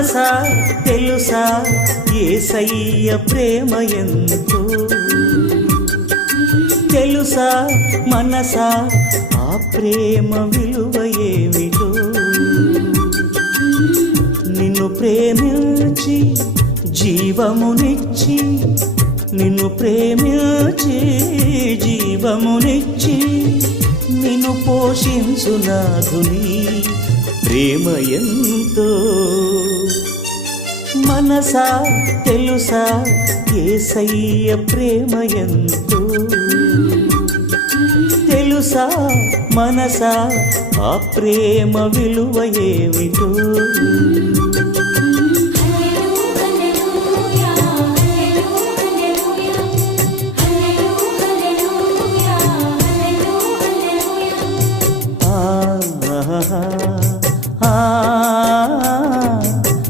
మనసా తెలుసా యేసయ్య ప్రేమ ఎంతో, తెలుసా మనసా ఆ ప్రేమ విలువ ఏమిటో. నిన్ను ప్రేమించి జీవమునిచ్చి, నిన్ను ప్రేమించి జీవమునిచ్చి, నిన్ను పోషించు నాథుని ప్రేమ ఎంతో. మనసా తెలుసా యేసయ్య ప్రేమ ఎంతో, తెలుసా మనసా ఆ ప్రేమ విలువ ఏమిటో.